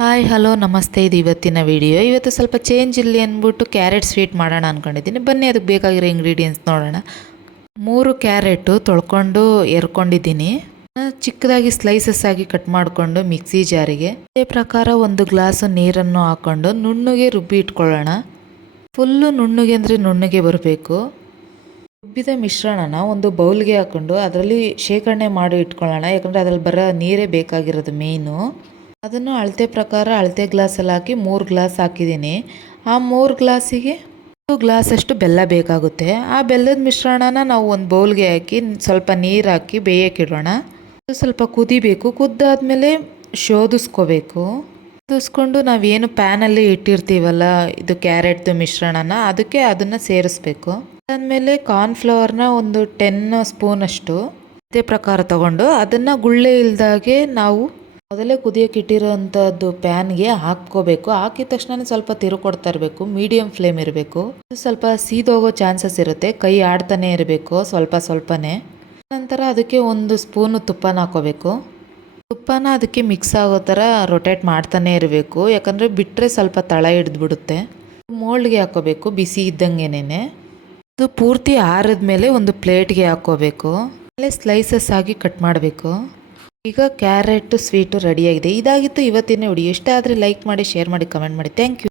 Hi hello ನಮಸ್ತೆ. ಇದು ಇವತ್ತಿನ ವಿಡಿಯೋ ಇವತ್ತು ಸ್ವಲ್ಪ ಚೇಂಜ್ ಇಲ್ಲಿ ಅಂದ್ಬಿಟ್ಟು ಕ್ಯಾರೆಟ್ ಸ್ವೀಟ್ ಮಾಡೋಣ ಅಂದ್ಕೊಂಡಿದ್ದೀನಿ ಬನ್ನಿ, ಅದಕ್ಕೆ ಬೇಕಾಗಿರೋ ಇಂಗ್ರೀಡಿಯೆಂಟ್ಸ್ ನೋಡೋಣ. ಮೂರು ಕ್ಯಾರೆಟು ತೊಳ್ಕೊಂಡು ಎರ್ಕೊಂಡಿದ್ದೀನಿ. ಚಿಕ್ಕದಾಗಿ ಸ್ಲೈಸಸ್ ಆಗಿ ಕಟ್ ಮಾಡಿಕೊಂಡು ಮಿಕ್ಸಿ ಜಾರಿಗೆ. ಅದೇ ಪ್ರಕಾರ ಒಂದು ಗ್ಲಾಸು ನೀರನ್ನು ಹಾಕ್ಕೊಂಡು ನುಣ್ಣಗೆ ರುಬ್ಬಿ ಇಟ್ಕೊಳ್ಳೋಣ. ಫುಲ್ಲು ನುಣ್ಣಗೆ ಅಂದರೆ ನುಣ್ಣಗೆ ಬರಬೇಕು. ರುಬ್ಬಿದ ಮಿಶ್ರಣನ ಒಂದು ಬೌಲ್ಗೆ ಹಾಕೊಂಡು ಅದರಲ್ಲಿ ಶೇಖರಣೆ ಮಾಡಿ ಇಟ್ಕೊಳ್ಳೋಣ. ಯಾಕಂದರೆ ಅದ್ರಲ್ಲಿ ಬರೋ ನೀರೇ ಬೇಕಾಗಿರೋದು ಮೇಯ್ನು ಅದನ್ನು ಅಳತೆ ಪ್ರಕಾರ ಅಳತೆ ಗ್ಲಾಸಲ್ಲಿ ಹಾಕಿ ಮೂರು ಗ್ಲಾಸ್ ಹಾಕಿದ್ದೀನಿ. ಆ ಮೂರು ಗ್ಲಾಸಿಗೆ ಒಂದು ಗ್ಲಾಸಷ್ಟು ಬೆಲ್ಲ ಬೇಕಾಗುತ್ತೆ. ಆ ಬೆಲ್ಲದ ಮಿಶ್ರಣನ ನಾವು ಒಂದು ಬೌಲ್ಗೆ ಹಾಕಿ ಸ್ವಲ್ಪ ನೀರು ಹಾಕಿ ಬೇಯಕ್ಕಿಡೋಣ ಅದು ಸ್ವಲ್ಪ ಕುದಿಬೇಕು. ಕುದ್ದಾದಮೇಲೆ ಶೋಧಿಸ್ಕೋಬೇಕು. ಶೋಧಿಸ್ಕೊಂಡು ನಾವೇನು ಪ್ಯಾನಲ್ಲಿ ಇಟ್ಟಿರ್ತೀವಲ್ಲ, ಇದು ಕ್ಯಾರೆಟ್ದು ಮಿಶ್ರಣನ, ಅದಕ್ಕೆ ಅದನ್ನು ಸೇರಿಸ್ಬೇಕು. ಅದಾದಮೇಲೆ ಕಾರ್ನ್ಫ್ಲವರ್ನ ಒಂದು ಟೆನ್ ಸ್ಪೂನಷ್ಟು ಅದೇ ಪ್ರಕಾರ ತಗೊಂಡು ಅದನ್ನು ಗುಳ್ಳೆ ಇಲ್ದಾಗೆ ನಾವು ಮೊದಲೇ ಕುದಿಯೋಕೆ ಇಟ್ಟಿರೋಂಥದ್ದು ಪ್ಯಾನ್ಗೆ ಹಾಕ್ಕೋಬೇಕು. ಹಾಕಿದ ತಕ್ಷಣ ಸ್ವಲ್ಪ ತಿರುಕೊಡ್ತಾ ಇರಬೇಕು. ಮೀಡಿಯಂ ಫ್ಲೇಮ್ ಇರಬೇಕು. ಸ್ವಲ್ಪ ಸೀದೋಗೋ ಚಾನ್ಸಸ್ ಇರುತ್ತೆ. ಕೈ ಆಡ್ತಾನೆ ಇರಬೇಕು ಸ್ವಲ್ಪ ಸ್ವಲ್ಪನೇ. ನಂತರ ಅದಕ್ಕೆ ಒಂದು ಸ್ಪೂನು ತುಪ್ಪನ ಹಾಕೋಬೇಕು. ತುಪ್ಪನ ಅದಕ್ಕೆ ಮಿಕ್ಸ್ ಆಗೋ ಥರ ರೊಟೇಟ್ ಮಾಡ್ತಾನೆ ಇರಬೇಕು. ಯಾಕಂದರೆ ಬಿಟ್ಟರೆ ಸ್ವಲ್ಪ ತಳ ಹಿಡಿದ್ಬಿಡುತ್ತೆ. ಮೋಲ್ಡ್ಗೆ ಹಾಕೋಬೇಕು. ಬಿಸಿ ಇದ್ದಂಗೆನೇ ಅದು ಪೂರ್ತಿ ಆರಿದ ಮೇಲೆ ಒಂದು ಪ್ಲೇಟ್ಗೆ ಹಾಕ್ಕೋಬೇಕು ಆಮೇಲೆ ಸ್ಲೈಸಸ್ ಆಗಿ ಕಟ್ ಮಾಡಬೇಕು. ಈಗ ಕ್ಯಾರೆಟ್ ಸ್ವೀಟು ರೆಡಿಯಾಗಿದೆ. ಇದಾಗಿತ್ತು ಇವತ್ತಿನ ವಿಡಿಯೋ. ಇಷ್ಟ ಆದರೆ ಲೈಕ್ ಮಾಡಿ, ಶೇರ್ ಮಾಡಿ, ಕಮೆಂಟ್ ಮಾಡಿ. Thank you.